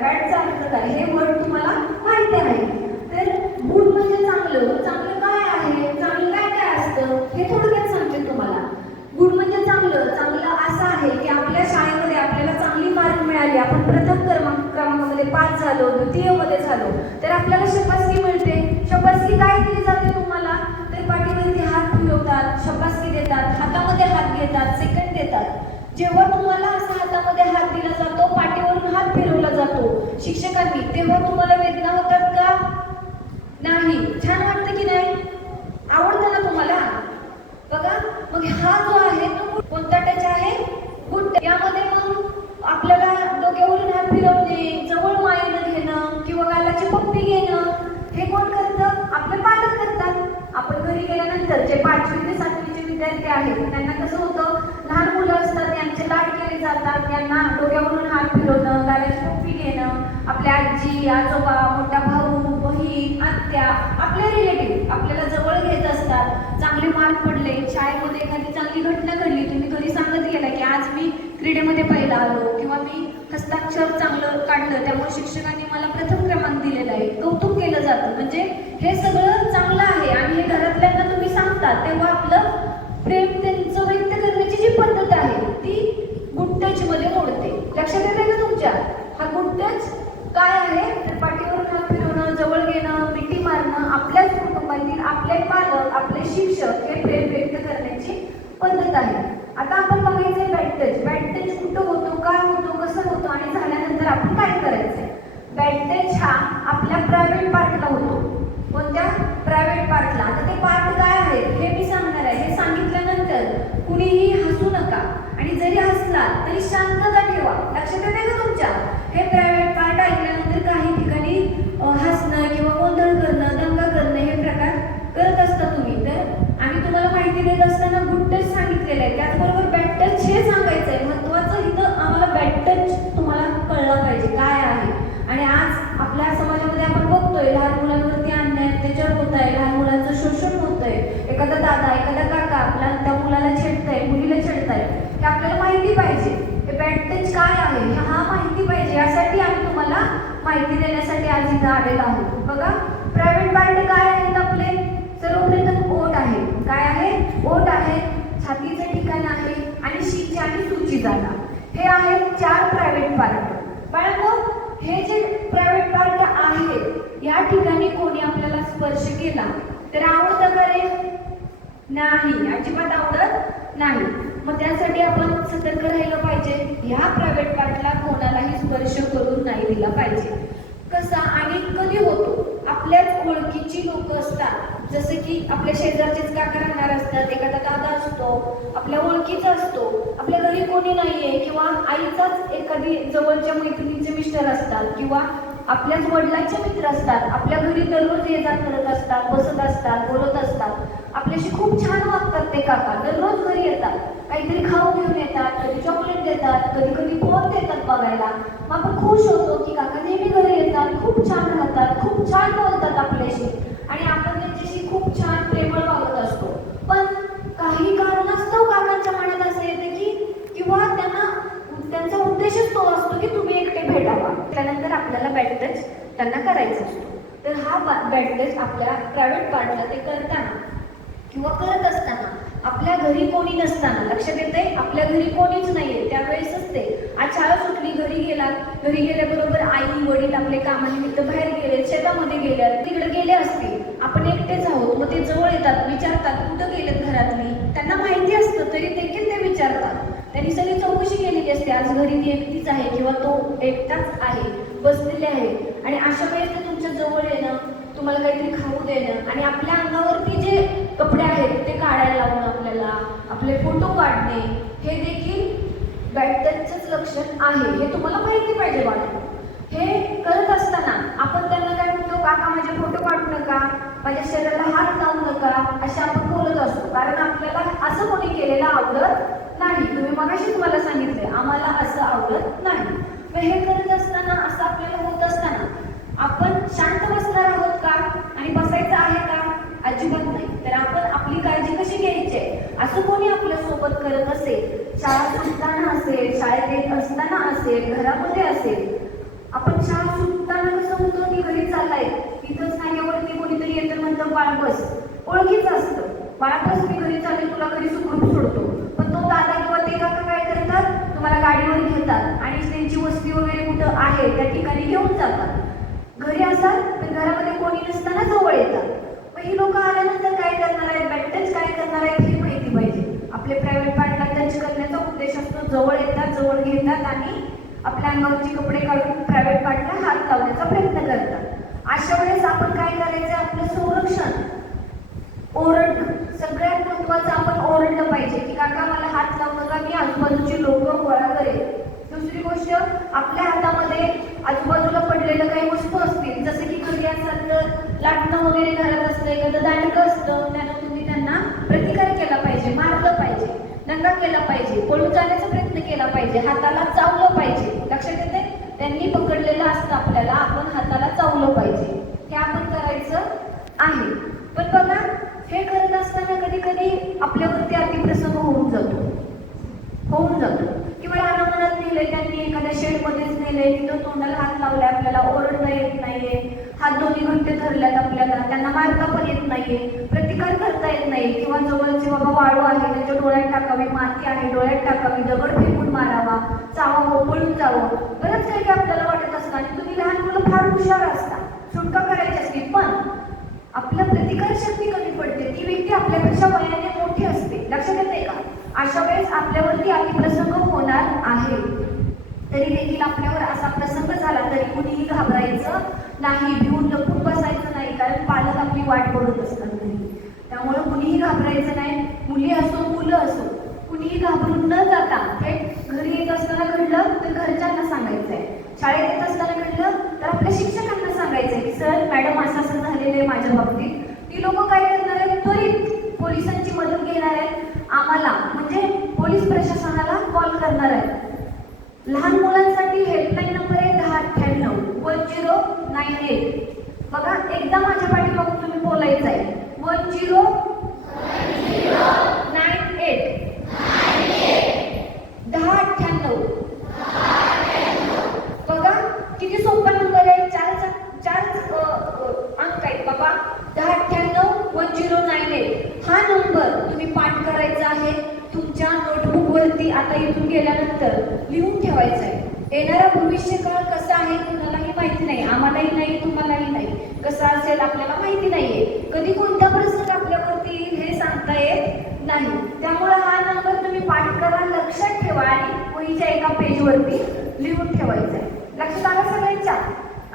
बॅडचा अर्थ काय हे वर्ड तुम्हाला माहिती आहे. तर गुड म्हणजे चांगलं. चांगलं काय आहे, चांगलं काय काय असतं हे थोडक्यात सांगते तुम्हाला. गुड म्हणजे चांगलं. चांगलं असं आहे की आपल्या शाळेमध्ये आपल्याला चांगली मार्क मिळाली, आपण प्रथम क्रमांकामध्ये पास झालो, द्वितीयमध्ये झालो, तर आपल्याला शाबासकी मिळते. शाबासकी काय दिली जाते तुम्हाला, तर पाठीवरती हात फिरवतात, शाबासकी देतात, हातामध्ये हात घेतात, सेकंड देतात. जेव्हा तुम्हाला असा हातामध्ये हात दिला जातो, पाठीवरून हात फिरवला जातो शिक्षकांनी, तेव्हा तुम्हाला वेदना होतात का? नाही. छान वाटतं की नाही? आवडतं ना तुम्हाला? बघा, मग हा जो आहे तो कोणता टच आहे? Good touch. यामध्ये मग आपल्याला डोक्यावरून हात फिरवणे, जवळ मायेनं घेणं किंवा गालाची पप्पी घेणं हे कोण करतं? आपले पालक करतात. आपण घरी गेल्यानंतर जे 5वी ते 7वीचे विद्यार्थी आहेत त्यांना कसं होतं, लहान मुलं असतात यांचे लाड केले जातात, यांना डोक्यावरून हात फिरवणं, गालाची पप्पी घेणं, आपल्या आजी आजोबा, मोठा भाऊ बहीण आत्या, आपले रिलेटिव्ह आपल्याला जवळ घेत असतात. चांगले मार्क पडले, शाळेमध्ये एखादी चांगली घटना घडली, तुम्ही घरी सांगत गेला की आज मी क्रीडेमध्ये पहिला आलो किंवा मी हस्ताक्षर चांगलं काढलं त्यामुळे शिक्षकांनी मला प्रथम क्रमांक दिलेला आहे, कौतुक केलं जातं. म्हणजे हे सगळं चांगलं आहे आणि हे घरातल्यांना तुम्ही सांगता तेव्हा आपलं प्रेम त्यांचं व्यक्त करण्याची जी पद्धत आहे ती गुड टच मध्ये मोडते. लक्षात येते का तुमच्या? हा गुड टच काय आहे, तर पाठीवरून हात फिरवणं, जवळ घेणं, मिठी मारणं, आपल्याच कुटुंबातील आपले पालक, आपले शिक्षक हे प्रेम व्यक्त करण्याची पद्धत आहे. आता आपण बघायचंय बॅड टच. बॅड टच कुठं होतो, काय होतो, कसं होतो आणि झाल्यानंतर आपण काय करायचंय. बॅड टच हा आपल्या प्रायव्हेट पार्टला होतो. कोणत्या? प्रायव्हेट पार्टला. आता ते पार्ट काय आहे हे मी सांगणार आहे. हे सांगितल्यानंतर कुणीही हसू नका आणि जरी हसला तरी शांतता ठेवा. लक्षात येते का तुमच्या? हे प्रायव्हेट पार्ट ऐकल्यानंतर काही ठिकाणी हसणं किंवा गोंधळ करणं, दंगा करणं हे प्रकार करत असता तुम्ही. तर आम्ही तुम्हाला माहिती देत असताना गुड टच सांगितलेलं आहे, त्याचबरोबर बॅड टच हे सांगायचं आहे. महत्त्वाचं इथं आम्हाला बॅड टच तुम्हाला कळलं पाहिजे काय आहे. आणि आज आपल्या समाजामध्ये आपण बघतोय लहान मुलांवरती अन्याय अत्याचार होत आहे, लहान मुलांचं शोषण होतंय. एखादा दादा, एखादा काका आपल्या त्या मुलाला छेडताय, मुलीला छेडताय, हे आपल्याला माहिती पाहिजे. हे बॅड टच काय आहे हा माहिती पाहिजे. यासाठी आम्ही तुम्हाला माहिती देण्यासाठी आज इथं आलेलो आहोत. बघा, प्रायव्हेट पार्ट काय आहेत आपले. सर्वप्रथम ओठ आहे. काय आहे? ओठ आहे. छातीचं ठिकाण आहे आणि शिंचे आणि सूची जागा. हे आहेत 4 प्रायव्हेट पार्ट. बाळांनो, हे जे प्रायव्हेट पार्ट आहेत या ठिकाणी कोणी आपल्याला स्पर्श केला तर आवडतं का रे? नाही, अजिबात आवडत नाही. मग त्यासाठी आपण सतर्क राहिलं पाहिजे. ह्या प्रायव्हेट पार्टला कोणालाही स्पर्श करून नाही दिला पाहिजे. कसा आणि कधी होतो? आपल्याच ओळखीची लोक असतात, जसे की आपल्या शेजारचेच काका राहणार असतात, एखादा दादा असतो, आपल्या ओळखीचा असतो, आपल्या घरी कोणी नाहीये किंवा आईचाच एखादी जवळच्या मैत्रिणीचे मिस्टर असतात किंवा आपल्याच वडिलांचे मित्र असतात, आपल्या घरी दररोज ये जा करत असतात, बसत असतात, बोलत असतात, आपल्याशी खूप छान वागतात ते काका. दररोज घरी येतात, काहीतरी खाऊ घेऊन येतात, कधी चॉकलेट देतात, कधी कधी फोन देतात बघायला. मग आपण खुश होतो की काका नेहमी घरी येतात, खूप छान राहतात, खूप छान बोलतात आपल्याशी आणि आपण त्यांच्याशी खूप छान प्रेमळ वागत असतो. पण काही कारणास्तव काकांच्या मनात असं येतं की किंवा त्यांचा उद्देशच तो असतो की तुम्ही एकटे भेटावा, त्यानंतर आपल्याला बॅड टच त्यांना करायचा असतो. तर हा बॅड टच आपल्या प्रायव्हेट पार्टला ते करताना किंवा करत असताना आपल्या घरी कोणी नसताना, लक्षात येते आपल्या घरी कोणीच नाहीये त्यावेळेसच ते. आज शाळा सुटली, घरी गेला, घरी गेल्याबरोबर आई वडील आपले कामानिमित्त बाहेर गेले, शेतामध्ये गेल्या, तिकडे गेले असतील, आपण एकटेच आहोत. मग ते जवळ येतात, विचारतात कुठं गेलेत घरातली. त्यांना माहिती असतं तरी देखील ते विचारतात. त्यांनी सगळी चौकशी केलेली असते, आज घरी ती एकटीच आहे किंवा तो एकटाच आहे, बसलेले आहे. आणि अशा वेळेस ते तुमच्या जवळ येणं, तुम्हाला काहीतरी खाऊ देणं आणि आपल्या अंगावरती जे कपडे आहेत ते काढायला लावणं, आपल्याला आपले फोटो काढणे, हे देखील बॅड टचचंच लक्षण आहे. हे तुम्हाला माहिती पाहिजे बाळांनो. हे करत असताना आपण त्यांना काय म्हणतो, काका माझे फोटो काढू नका, माझ्या शरीराला हात लावू नका, असे आपण बोलत असतो. कारण आपल्याला असं कोणी केलेलं आवडत नाही. तुम्ही मगाशीच मला सांगितले आम्हाला असं आवडत नाही. मग हे करत असताना, असं आपल्याला होत असताना आपण शांत बसणार आहोत का आणि बसायचं आहे का? अजिबात नाही. तर आपण आपली काळजी कशी घ्यायची? असं कोणी आपल्या सोबत करत असेल, शाळा सुटताना असेल, शाळेत येत असताना असेल, घरामध्ये असेल, आपण चाललाय, इथंच नाक्यावरती कोणीतरी येतं म्हणतं बाळ बस, ओळखीचं असतं, बाळा बस मी घरी चालले, तुला घरी सुखरूप सोडतो. पण तो दादा किंवा ते काका काय करतात, तुम्हाला गाडीवर घेतात आणि त्यांची वस्ती वगैरे कुठं आहे त्या ठिकाणी घेऊन जातात. घरी असाल तर घरामध्ये कोणी नसताना जवळ येतात. मग ही लोक आल्यानंतर काय करणार आहेत, बॅड टच काय करणार आहेत हे माहिती पाहिजे. आपले प्रायव्हेट पार्टला टच करण्याचा उद्देश असतो, जवळ येतात, जवळ घेतात आणि आपल्या अंगावरची कपडे काढून प्रायव्हेट पार्टला हात लावण्याचा प्रयत्न करतात. अशा वेळेस आपण काय करायचं, आपलं संरक्षण ओरडणं. सगळ्यात महत्वाचं आपण ओरडलं पाहिजे की काका मला हात लावू नका, मी आजूबाजूची लोक गोळा करेल. दुसरी गोष्ट, आपल्या हातामध्ये आजूबाजूला पडलेलं काही वस्तू असतील, जसं की घरी असाल तर लाटणं वगैरे घरात असतं, एखादं दांडकं असतं, त्यानं तुम्ही त्यांना प्रतिकार केला पाहिजे, मारलं पाहिजे, दंगा केला पाहिजे, पळून जाण्याचा प्रयत्न केला पाहिजे, हाताला चावलं पाहिजे. लक्षात येते, त्यांनी पकडलेलं असतं आपल्याला, आपण हाताला चावलं पाहिजे, हे आपण करायचं आहे. पण बघा, हे करत असताना कधी कधी आपल्यावरती अतिप्रसंग होऊन जातो किंवा लहान मनात नेलंय त्यांनी, एखाद्या शेडमध्येच नेलंय, तिथं तोंडाला हात लावलाय, आपल्याला ओरडता येत नाहीये, हात दोन्ही घट्ट धरल्यात आपल्याला, त्यांना मारता पण येत नाहीये, प्रतिकार करता येत नाही, किंवा जवळचे बाबा वाळू आहे त्यांच्या डोळ्यात टाकावी, माती आहे डोळ्यात टाकावी, दगड फेकून मारावा, चावावं, पळून जावं, बरंच काही आपल्याला वाटत असतं. आणि तुम्ही लहान मुलं फार हुशार असता, सुटका करायची असते, पण आपल्या प्रतिकार शक्ती कमी पडते, ती व्यक्ती आपल्यापेक्षा वयाने मोठी असते. लक्षात येते का? अशा वेळेस आपल्यावरती अतिप्रसंग होणार आहे. तरी देखील आपल्यावर असा प्रसंग झाला तरी कुणीही घाबरायचं नाही, भिवून लपून बसायचं नाही, कारण पालक आपली वाट बघत असतात घरी. त्यामुळे कुणीही घाबरायचं नाही, मुली असो मुलं असो, कुणीही घाबरून न जाता थेट घरी येत असताना घडलं तर घरच्यांना सांगायचंय, शाळेत येत असताना घडलं तर आपल्या शिक्षकांना सांगायचंय की सर मॅडम असं असं झालेलं आहे माझ्या बाबतीत. ती लोक काय करणार आहेत, त्वरित पोलिसांची मदत घेणार आहेत, आम्हाला म्हणजे पोलीस प्रशासनाला कॉल करणार आहेत. लहान मुलांसाठी हेल्पलाईन नंबर आहे 1098 बघा, एकदा माझ्या पाठीमागून तुम्ही बोलायचं आहे, 1098 बघा किती सोपा नंबर आहे, चार अंक आहेत बाबा, 1098 हा नंबर तुम्ही पाठ करायचा आहे, तुमच्या नोटबुक वरती आता इथून गेल्यानंतर लिहून ठेवायचं आहे. येणारा भविष्यकाळ कसा आहे कुणालाही माहिती नाही, आम्हालाही नाही, तुम्हालाही नाही, कसं असेल आपल्याला माहिती नाहीये, कधी कोणत्या प्रसंग आपल्यावरती हे सांगता येत नाही. त्यामुळे हा नंबर तुम्ही पाठ करा, लक्षात ठेवा आणि वहीच्या एका पेजवरती लिहून ठेवायचा आहे. लक्षात आलं सगळ्यांच्या?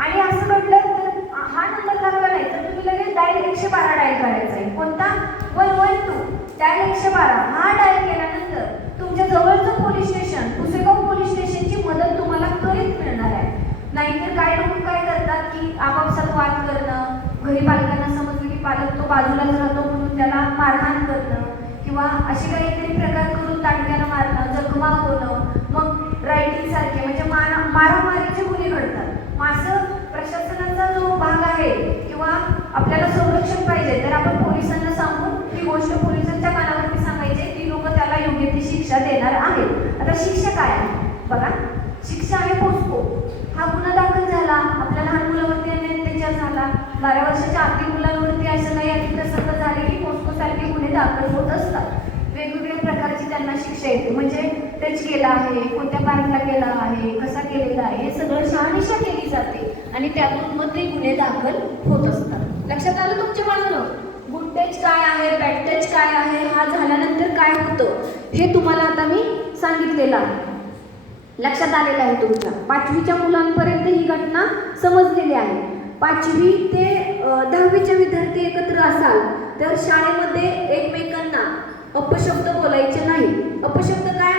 आणि असं घडलं तर हा नंबर लागला नाही तर तुम्ही लगेच डायल 112 डायल करायचा आहे. कोणता? 112 डायल 112. हा डायल केल्यानंतर तुमच्या जवळचं पोलीस स्टेशन, पुसेगाव पोलीस स्टेशनची मदत तुम्हाला त्वरित मिळणार आहे. नाहीतर काय लोक काय करतात की आपापसात वाद करणं, घरी पालकांना समजलं की पालक तो बाजूलाच राहतो म्हणून त्याला मारहाण करणं किंवा असे काहीतरी प्रकार करून ताटक्यानं मारणं, जखमा होणं, मग रायटिंग सारखे म्हणजे मारामारीचे गुन्हे घडतात. असं प्रशासनाचा जो भाग आहे किंवा आपल्याला संरक्षण पाहिजे तर आपण पोलिसांना सांगून ही गोष्ट पोलिसांच्या कानावरती सांगायची, ती लोक त्याला योग्य ती शिक्षा देणार आहेत. आता शिक्षा काय आहे बघा, शिक्षा आहे पोस्को. हा गुन्हा दाखल झाला, आपल्या लहान मुलावरती अन्याय अत्याचार झाला, 12 वर्षाच्या आतील मुलांवरती असं काही अतिप्रसंग झाले की पोस्को सारखे गुन्हे दाखल होत असतात. वेगवेगळ्या प्रकारची त्यांना शिक्षा येते, म्हणजे टच केला आहे, कोणत्या पार्टला केला आहे, कसा केलेला आहे, हे सगळं शहानिशा केली जाते आणि त्यातून मग ते गुन्हे दाखल होत असतात. लक्षात आलं तुमच्या बाजूनं? गुड टच काय आहे, बॅड टच काय आहे, हा झाल्यानंतर काय होतं हे तुम्हाला आता मी सांगितलेलं आहे, लक्षात आलेलं आहे तुमच्या. 5वीच्या मुलांपर्यंत ही घटना समजलेली आहे. 5वी ते 10वीचे विद्यार्थी एकत्र असाल तर शाळेमध्ये एकमेकांना अपशब्द बोलायचे नाही. अपशब्द काय